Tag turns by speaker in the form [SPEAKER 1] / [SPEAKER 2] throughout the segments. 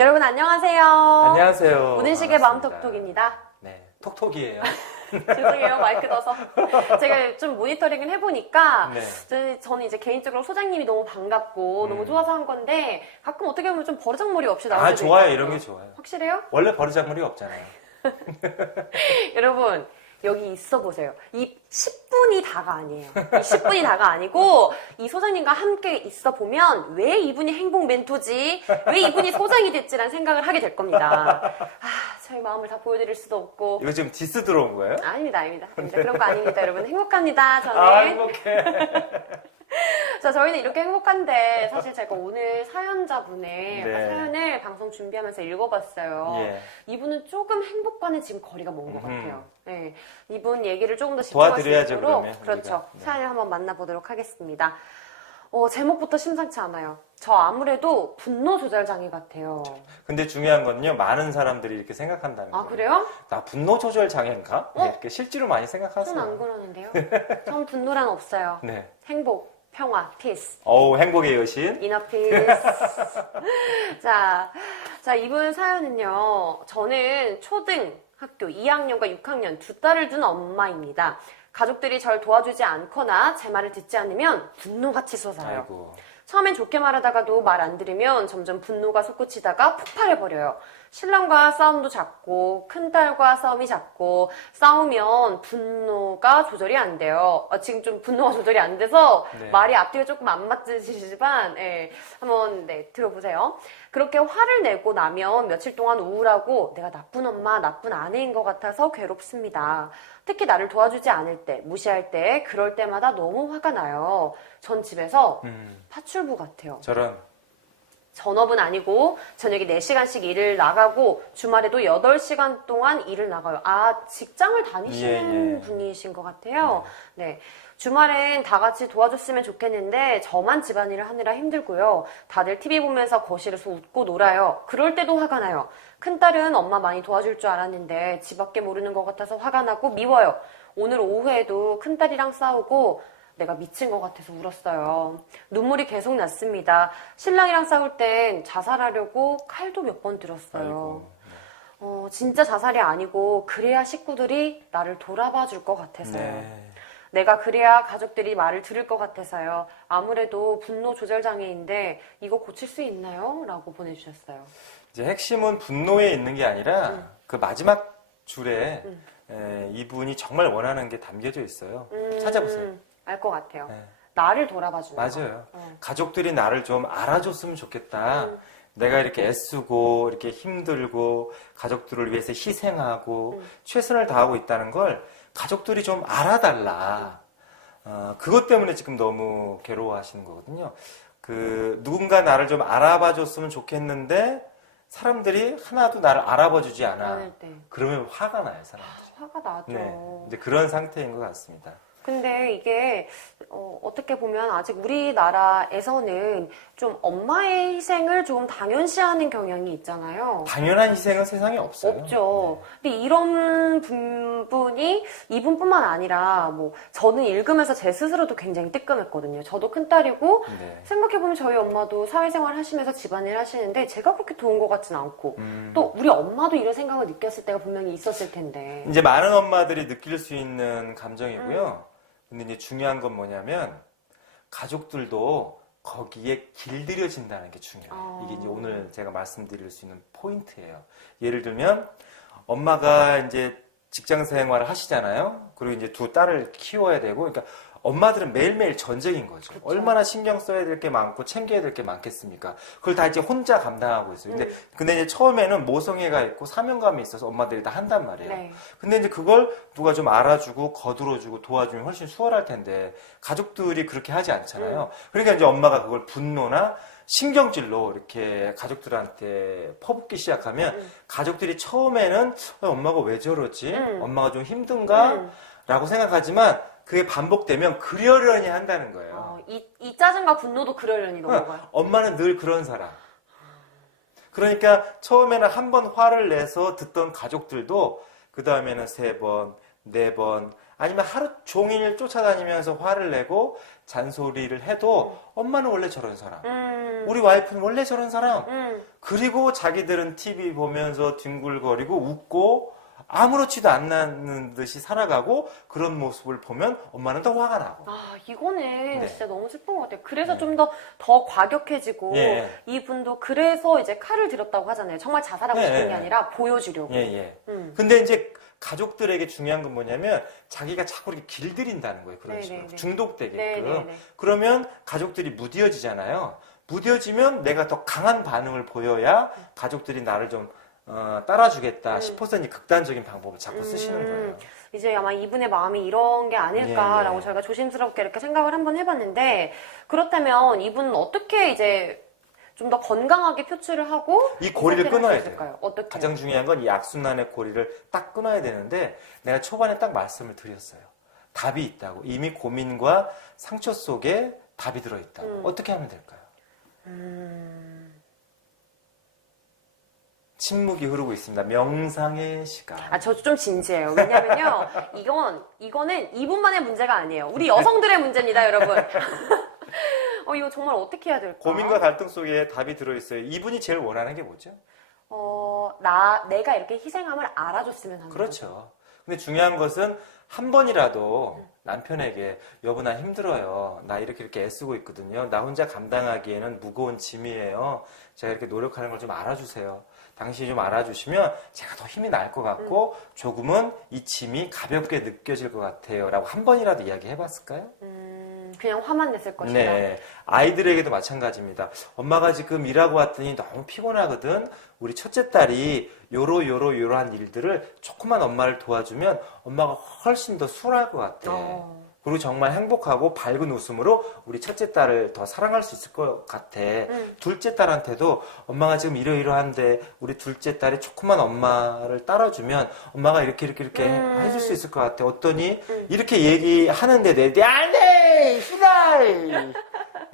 [SPEAKER 1] 여러분 안녕하세요.
[SPEAKER 2] 안녕하세요.
[SPEAKER 1] 오는식의
[SPEAKER 2] 반갑습니다.
[SPEAKER 1] 마음 톡톡입니다.
[SPEAKER 2] 네, 톡톡이에요.
[SPEAKER 1] 죄송해요 마이크 넣어서 제가 좀 모니터링을 해보니까
[SPEAKER 2] 네.
[SPEAKER 1] 저- 저는 이제 개인적으로 소장님이 너무 반갑고
[SPEAKER 2] 음.
[SPEAKER 1] 너무 좋아서 한 건데 가끔 어떻게 보면 좀 버르장머리 없이 나올
[SPEAKER 2] 아, 좋아요.
[SPEAKER 1] 있거든요.
[SPEAKER 2] 이런 게 좋아요.
[SPEAKER 1] 확실해요?
[SPEAKER 2] 원래 버르장물이 없잖아요.
[SPEAKER 1] 여러분 여기 있어 보세요. 이 10분이 다가 아니에요. 이 10분이 다가 아니고 이 소장님과 함께 있어 보면 왜 이분이 행복 멘토지? 왜 이분이 소장이 됐지라는 생각을 하게 될 겁니다. 아, 저희 마음을 다 보여드릴 수도 없고
[SPEAKER 2] 이거 지금 디스 들어온 거예요?
[SPEAKER 1] 아닙니다, 아닙니다. 아닙니다. 그런 거 아닙니다, 여러분. 행복합니다, 저는.
[SPEAKER 2] 아, 행복해.
[SPEAKER 1] 자, 저희는 이렇게 행복한데, 사실 제가 오늘 사연자분의
[SPEAKER 2] 네.
[SPEAKER 1] 사연을 방송 준비하면서 읽어봤어요.
[SPEAKER 2] 예.
[SPEAKER 1] 이분은 조금 행복과는 지금 거리가 먼 것. 같아요. 네. 이분 얘기를 조금 더
[SPEAKER 2] 도와드려야죠,
[SPEAKER 1] 집중할 수 있도록
[SPEAKER 2] 그러면,
[SPEAKER 1] 그렇죠.
[SPEAKER 2] 우리가. 네.
[SPEAKER 1] 사연을 한번 만나보도록 하겠습니다. 어, 제목부터 심상치 않아요. 저 아무래도 분노 조절 장애 같아요.
[SPEAKER 2] 근데 중요한 건요, 많은 사람들이 이렇게 생각한다는 거예요.
[SPEAKER 1] 아, 그래요?
[SPEAKER 2] 나 분노 조절 장애인가?
[SPEAKER 1] 어?
[SPEAKER 2] 이렇게 실제로 많이
[SPEAKER 1] 전안
[SPEAKER 2] 생각하세요.
[SPEAKER 1] 그러는데요. 전 분노란 없어요.
[SPEAKER 2] 네.
[SPEAKER 1] 행복, 평화, 피스.
[SPEAKER 2] 어우, 행복의 여신.
[SPEAKER 1] 이너피스. 자, 자, 이분 사연은요. 저는 초등 학교 2학년과 6학년 두 딸을 둔 엄마입니다. 가족들이 절 도와주지 않거나 제 말을 듣지 않으면 분노같이 솟아요.
[SPEAKER 2] 아이고.
[SPEAKER 1] 처음엔 좋게 말하다가도 말 안 들으면 점점 분노가 솟구치다가 폭발해버려요. 신랑과 싸움도 잦고 큰딸과 싸움이 잦고 싸우면 분노가 조절이 안 돼요. 아, 지금 좀 분노가 조절이 안 돼서
[SPEAKER 2] 네.
[SPEAKER 1] 말이 앞뒤가 조금 안 맞으시지만 예, 한번 네, 들어보세요. 그렇게 화를 내고 나면 며칠 동안 우울하고 내가 나쁜 엄마, 나쁜 아내인 것 같아서 괴롭습니다. 특히 나를 도와주지 않을 때, 무시할 때, 그럴 때마다 너무 화가 나요. 전 집에서
[SPEAKER 2] 음,
[SPEAKER 1] 파출부 같아요.
[SPEAKER 2] 저런.
[SPEAKER 1] 전업은 아니고 저녁에 4시간씩 일을 나가고 주말에도 8시간 동안 일을 나가요. 아, 직장을 다니시는
[SPEAKER 2] 예, 예.
[SPEAKER 1] 분이신 것 같아요. 네. 주말엔 다 같이 도와줬으면 좋겠는데 저만 집안일을 하느라 힘들고요. 다들 TV 보면서 거실에서 웃고 놀아요. 그럴 때도 화가 나요. 큰딸은 엄마 많이 도와줄 줄 알았는데 집밖에 모르는 것 같아서 화가 나고 미워요. 오늘 오후에도 큰딸이랑 싸우고 내가 미친 것 같아서 울었어요. 눈물이 계속 났습니다. 신랑이랑 싸울 땐 자살하려고 칼도 몇 번 들었어요. 어, 진짜 자살이 아니고 그래야 식구들이 나를 돌아봐 줄 것 같아서요.
[SPEAKER 2] 네.
[SPEAKER 1] 내가 그래야 가족들이 말을 들을 것 같아서요. 아무래도 분노 조절 장애인데 이거 고칠 수 있나요? 라고 보내주셨어요.
[SPEAKER 2] 이제 핵심은 분노에 있는 게 아니라
[SPEAKER 1] 음.
[SPEAKER 2] 그 마지막 줄에 에, 이분이 정말 원하는 게 담겨져 있어요. 찾아보세요.
[SPEAKER 1] 알 것 같아요.
[SPEAKER 2] 네.
[SPEAKER 1] 나를 돌아봐 주는 거.
[SPEAKER 2] 맞아요.
[SPEAKER 1] 어.
[SPEAKER 2] 가족들이 나를 좀 알아줬으면 좋겠다.
[SPEAKER 1] 음.
[SPEAKER 2] 내가 이렇게 애쓰고 이렇게 힘들고 가족들을 위해서 희생하고
[SPEAKER 1] 음.
[SPEAKER 2] 최선을 다하고 있다는 걸 가족들이 좀 알아달라. 어, 그것 때문에 지금 너무 괴로워하시는 거거든요. 그 누군가 나를 좀 알아봐 줬으면 좋겠는데 사람들이 하나도 나를 알아봐 주지 않아.
[SPEAKER 1] 그럴 때.
[SPEAKER 2] 그러면 화가 나요, 사람들이.
[SPEAKER 1] 화가 나죠.
[SPEAKER 2] 네. 이제 그런 상태인 것 같습니다.
[SPEAKER 1] 근데 이게 어, 떻게 보면 아직 우리나라에서는 좀 엄마의 희생을 좀 당연시하는 경향이 있잖아요.
[SPEAKER 2] 당연한 희생은 세상에 없어요.
[SPEAKER 1] 없죠. 근데 이런 분분이 이분뿐만 아니라 뭐 저는 읽으면서 제 스스로도 굉장히 뜨끔했거든요. 저도 큰 딸이고
[SPEAKER 2] 네. 네.
[SPEAKER 1] 생각해 보면 저희 엄마도 사회생활 하시면서 집안일 하시는데 제가 그렇게 도운 것 같진 않고
[SPEAKER 2] 음.
[SPEAKER 1] 또 우리 엄마도 이런 생각을 느꼈을 때가 분명히 있었을 텐데
[SPEAKER 2] 이제 많은 엄마들이 느낄 수 있는 감정이고요.
[SPEAKER 1] 음.
[SPEAKER 2] 근데 이제 중요한 건 뭐냐면 가족들도 거기에 길들여진다는 게 중요해요.
[SPEAKER 1] 아.
[SPEAKER 2] 이게 이제 오늘 제가 말씀드릴 수 있는 포인트예요. 예를 들면 엄마가 이제 직장 생활을 하시잖아요. 그리고 이제 두 딸을 키워야 되고, 그러니까 엄마들은 매일매일 전쟁인 거죠.
[SPEAKER 1] 그쵸.
[SPEAKER 2] 얼마나 신경 써야 될 게 많고 챙겨야 될 게 많겠습니까? 그걸 다 이제 혼자 감당하고 있어요. 근데,
[SPEAKER 1] 음.
[SPEAKER 2] 근데 이제 처음에는 모성애가 있고 사명감이 있어서 엄마들이 다 한단 말이에요.
[SPEAKER 1] 네.
[SPEAKER 2] 근데 이제 그걸 누가 좀 알아주고 거들어주고 도와주면 훨씬 수월할 텐데 가족들이 그렇게 하지 않잖아요. 그러니까 이제 엄마가 그걸 분노나 신경질로 이렇게 가족들한테 퍼붓기 시작하면
[SPEAKER 1] 음.
[SPEAKER 2] 가족들이 처음에는 어, 엄마가 왜 저러지?
[SPEAKER 1] 음.
[SPEAKER 2] 엄마가 좀 힘든가?
[SPEAKER 1] 음.
[SPEAKER 2] 라고 생각하지만 그게 반복되면 그러려니 한다는 거예요.
[SPEAKER 1] 어, 이, 이 짜증과 분노도 그러려니 넘어가요.
[SPEAKER 2] 엄마는 늘 그런 사람. 그러니까 처음에는 한 번 화를 내서 듣던 가족들도 그 다음에는 세 번, 네 번, 아니면 하루 종일 쫓아다니면서 화를 내고 잔소리를 해도 엄마는 원래 저런 사람.
[SPEAKER 1] 음.
[SPEAKER 2] 우리 와이프는 원래 저런 사람.
[SPEAKER 1] 음.
[SPEAKER 2] 그리고 자기들은 TV 보면서 뒹굴거리고 웃고 아무렇지도 않는 듯이 살아가고 그런 모습을 보면 엄마는 더 화가 나고.
[SPEAKER 1] 아, 이거는
[SPEAKER 2] 네.
[SPEAKER 1] 진짜 너무 슬픈 것 같아요. 그래서
[SPEAKER 2] 네.
[SPEAKER 1] 좀 더, 더 과격해지고,
[SPEAKER 2] 예.
[SPEAKER 1] 이분도 그래서 이제 칼을 들었다고 하잖아요. 정말 자살하고
[SPEAKER 2] 네,
[SPEAKER 1] 싶은
[SPEAKER 2] 네,
[SPEAKER 1] 게
[SPEAKER 2] 네.
[SPEAKER 1] 아니라 보여주려고.
[SPEAKER 2] 예, 예.
[SPEAKER 1] 음.
[SPEAKER 2] 근데 이제 가족들에게 중요한 건 뭐냐면 자기가 자꾸 이렇게 길들인다는 거예요. 그런
[SPEAKER 1] 네,
[SPEAKER 2] 식으로.
[SPEAKER 1] 네, 네.
[SPEAKER 2] 중독되게끔.
[SPEAKER 1] 네, 네, 네.
[SPEAKER 2] 그러면 가족들이 무뎌지잖아요. 무뎌지면 내가 더 강한 반응을 보여야 가족들이 나를 좀 어, 따라주겠다
[SPEAKER 1] 음.
[SPEAKER 2] 싶어서 이 극단적인 방법을 자꾸 쓰시는
[SPEAKER 1] 음.
[SPEAKER 2] 거예요.
[SPEAKER 1] 이제 아마 이분의 마음이 이런 게 아닐까라고
[SPEAKER 2] 예, 예.
[SPEAKER 1] 저희가 조심스럽게 이렇게 생각을 한번 해봤는데, 그렇다면 이분은 어떻게 이제 좀 더 건강하게 표출을 하고,
[SPEAKER 2] 이 고리를 끊어야.
[SPEAKER 1] 있을까요? 어떻게?
[SPEAKER 2] 가장 중요한 건 이 악순환의 고리를 딱 끊어야 되는데 내가 초반에 딱 말씀을 드렸어요. 답이 있다고. 이미 고민과 상처 속에 답이 들어있다 고.
[SPEAKER 1] 음.
[SPEAKER 2] 어떻게 하면 될까요?
[SPEAKER 1] 음.
[SPEAKER 2] 침묵이 흐르고 있습니다. 명상의 시간.
[SPEAKER 1] 아, 저좀 진지해요. 왜냐면요, 이건, 이거는 이분만의 문제가 아니에요. 우리 여성들의 문제입니다, 여러분. 어, 이거 정말 어떻게 해야 될까?
[SPEAKER 2] 고민과 갈등 속에 답이 들어있어요. 이분이 제일 원하는 게 뭐죠?
[SPEAKER 1] 어, 나, 내가 이렇게 희생함을 알아줬으면 하는 거죠.
[SPEAKER 2] 그렇죠. 근데 중요한 것은 한 번이라도 남편에게 여보 나 힘들어요. 나 이렇게 이렇게 애쓰고 있거든요. 나 혼자 감당하기에는 무거운 짐이에요. 제가 이렇게 노력하는 걸 좀 알아주세요. 당신이 좀 알아주시면 제가 더 힘이 날 것 같고 조금은 이 짐이 가볍게 느껴질 것 같아요. 라고 한 번이라도 이야기 해봤을까요?
[SPEAKER 1] 음, 그냥 화만 냈을 것이다.
[SPEAKER 2] 네. 아이들에게도 마찬가지입니다. 엄마가 지금 일하고 왔더니 너무 피곤하거든. 우리 첫째 딸이 요로 요로 요러한 일들을 조금만 엄마를 도와주면 엄마가 훨씬 더 수월할 것 같아.
[SPEAKER 1] 어.
[SPEAKER 2] 그리고 정말 행복하고 밝은 웃음으로 우리 첫째 딸을 더 사랑할 수 있을 것 같아.
[SPEAKER 1] 음.
[SPEAKER 2] 둘째 딸한테도 엄마가 지금 이러이러한데 우리 둘째 딸이 조금만 엄마를 따라주면 엄마가 이렇게 이렇게 이렇게
[SPEAKER 1] 음.
[SPEAKER 2] 해줄 수 있을 것 같아. 어떠니?
[SPEAKER 1] 음.
[SPEAKER 2] 이렇게 얘기하는데 내 안돼 싫어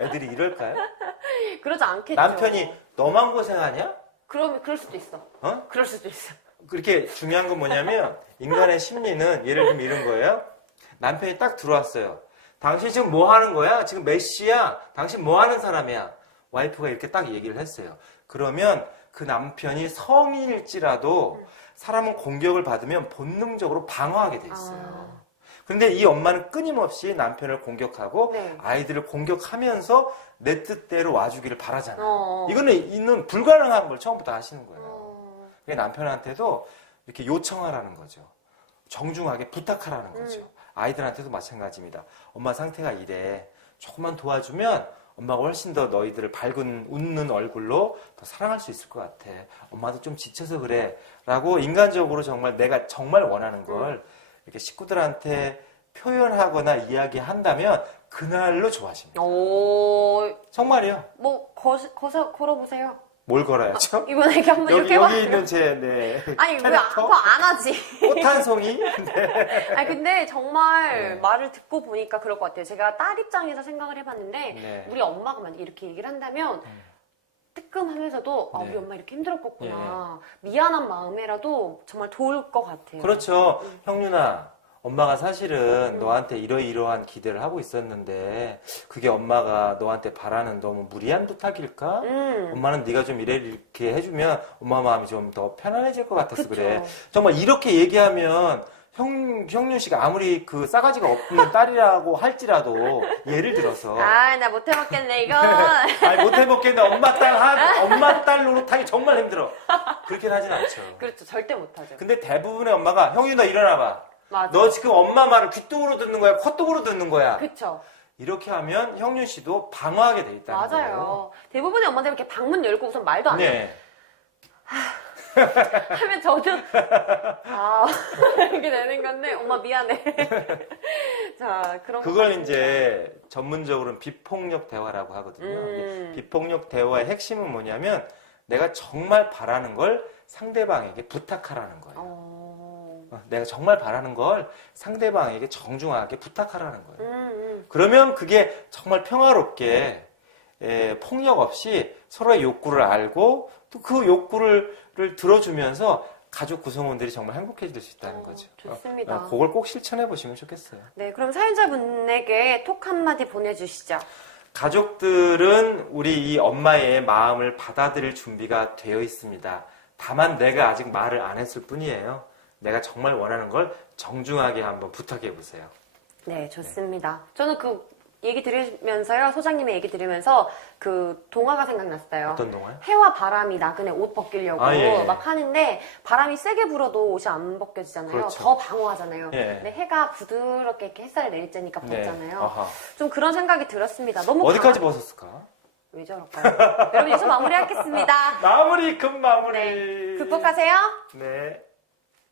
[SPEAKER 2] 애들이 이럴까요?
[SPEAKER 1] 그러지 않겠죠.
[SPEAKER 2] 남편이 너만 고생하냐?
[SPEAKER 1] 그러면 그럴 수도 있어.
[SPEAKER 2] 어?
[SPEAKER 1] 그럴 수도 있어.
[SPEAKER 2] 그렇게 중요한 건 뭐냐면 인간의 심리는 예를 들면 이런 거예요. 남편이 딱 들어왔어요. 당신 지금 뭐 하는 거야? 지금 몇 시야? 당신 뭐 하는 사람이야? 와이프가 이렇게 딱 얘기를 했어요. 그러면 그 남편이 성인일지라도 사람은 공격을 받으면 본능적으로 방어하게 돼 있어요.
[SPEAKER 1] 아.
[SPEAKER 2] 근데 이 엄마는 끊임없이 남편을 공격하고
[SPEAKER 1] 네.
[SPEAKER 2] 아이들을 공격하면서 내 뜻대로 와주기를 바라잖아요.
[SPEAKER 1] 어.
[SPEAKER 2] 이거는 이는 불가능한 걸 처음부터 하시는 거예요.
[SPEAKER 1] 어.
[SPEAKER 2] 남편한테도 이렇게 요청하라는 거죠. 정중하게 부탁하라는 거죠.
[SPEAKER 1] 음.
[SPEAKER 2] 아이들한테도 마찬가지입니다. 엄마 상태가 이래. 조금만 도와주면 엄마가 훨씬 더 너희들을 밝은 웃는 얼굴로 더 사랑할 수 있을 것 같아. 엄마도 좀 지쳐서 그래. 라고 인간적으로 정말 내가 정말 원하는 걸 이렇게 식구들한테 표현하거나 이야기한다면 그날로 좋아집니다.
[SPEAKER 1] 오,
[SPEAKER 2] 정말이요.
[SPEAKER 1] 뭐, 거, 거서, 걸어보세요.
[SPEAKER 2] 뭘 걸어야죠?
[SPEAKER 1] 이분에게 한번
[SPEAKER 2] 여기,
[SPEAKER 1] 이렇게.
[SPEAKER 2] 여기 있는 제, 네.
[SPEAKER 1] 아니, 왜? 그거 안 하지?
[SPEAKER 2] 꽃 한 송이?
[SPEAKER 1] 아니, 근데 정말
[SPEAKER 2] 네.
[SPEAKER 1] 말을 듣고 보니까 그럴 것 같아요. 제가 딸 입장에서 생각을 해봤는데,
[SPEAKER 2] 네.
[SPEAKER 1] 우리 엄마가 만약 이렇게 얘기를 한다면, 뜨끔하면서도, 아,
[SPEAKER 2] 네.
[SPEAKER 1] 우리 엄마 이렇게 힘들었겠구나. 미안한 마음에라도 정말 도울 것 같아요.
[SPEAKER 2] 그렇죠.
[SPEAKER 1] 음.
[SPEAKER 2] 형윤아, 엄마가 사실은 너한테 이러이러한 기대를 하고 있었는데 그게 엄마가 너한테 바라는 너무 무리한 부탁일까?
[SPEAKER 1] 음.
[SPEAKER 2] 엄마는 네가 좀 이래 이렇게 해주면 엄마 마음이 좀 더 편안해질 것 같아서
[SPEAKER 1] 그쵸.
[SPEAKER 2] 그래 정말 이렇게 얘기하면 형, 형윤 씨가 아무리 그 싸가지가 없는 딸이라고 할지라도 예를 들어서
[SPEAKER 1] 아, 나 못 해 먹겠네, 이건.
[SPEAKER 2] 아니 못해 먹겠네 엄마 딸 한, 엄마 딸 노릇하기 정말 힘들어 그렇게는 하진 않죠
[SPEAKER 1] 그렇죠. 절대 못하죠.
[SPEAKER 2] 근데 대부분의 엄마가 형윤아 일어나봐
[SPEAKER 1] 맞아.
[SPEAKER 2] 너 지금 엄마 말을 귀뚱으로 듣는 거야? 콧등으로 듣는 거야?
[SPEAKER 1] 그쵸.
[SPEAKER 2] 이렇게 하면 형윤 씨도 방어하게 돼 있다는 거예요.
[SPEAKER 1] 맞아요. 대부분의 엄마들 이렇게 방문 열고 우선 말도 안 해요.
[SPEAKER 2] 네.
[SPEAKER 1] 하면 저도 아 이렇게 되는 건데 엄마 미안해. 자 그런 거
[SPEAKER 2] 그걸. 이제 전문적으로는 비폭력 대화라고 하거든요.
[SPEAKER 1] 음.
[SPEAKER 2] 비폭력 대화의 핵심은 뭐냐면 내가 정말 바라는 걸 상대방에게 부탁하라는 거예요.
[SPEAKER 1] 어,
[SPEAKER 2] 어, 내가 정말 바라는 걸 상대방에게 정중하게 부탁하라는 거예요.
[SPEAKER 1] 음, 음.
[SPEAKER 2] 그러면 그게 정말 평화롭게 에, 폭력 없이 서로의 욕구를 알고 또 그 욕구를 를 들어주면서 가족 구성원들이 정말 행복해질 수 있다는
[SPEAKER 1] 어,
[SPEAKER 2] 거죠.
[SPEAKER 1] 좋습니다.
[SPEAKER 2] 어, 그걸 꼭 실천해 보시면 좋겠어요.
[SPEAKER 1] 네, 그럼 사연자분에게 톡 한마디 보내주시죠.
[SPEAKER 2] 가족들은 우리 이 엄마의 마음을 받아들일 준비가 되어 있습니다. 다만 내가 아직 말을 안 했을 뿐이에요. 내가 정말 원하는 걸 정중하게 한번 부탁해 보세요.
[SPEAKER 1] 네, 좋습니다. 저는 그 얘기 들으면서요, 소장님의 얘기 들으면서 그 동화가 생각났어요.
[SPEAKER 2] 어떤 동화요?
[SPEAKER 1] 해와 바람이 나그네 옷 벗기려고
[SPEAKER 2] 아, 예, 예.
[SPEAKER 1] 막 하는데 바람이 세게 불어도 옷이 안 벗겨지잖아요.
[SPEAKER 2] 그렇죠.
[SPEAKER 1] 더 방어하잖아요.
[SPEAKER 2] 예.
[SPEAKER 1] 근데 해가 부드럽게 이렇게 햇살을 내릴 때니까 벗잖아요.
[SPEAKER 2] 아하.
[SPEAKER 1] 좀 그런 생각이 들었습니다. 너무
[SPEAKER 2] 어디까지
[SPEAKER 1] 방-
[SPEAKER 2] 벗었을까?
[SPEAKER 1] 왜 저럴까요? 여러분 이제 마무리하겠습니다.
[SPEAKER 2] 마무리 금 마무리.
[SPEAKER 1] 네, 극복하세요.
[SPEAKER 2] 네.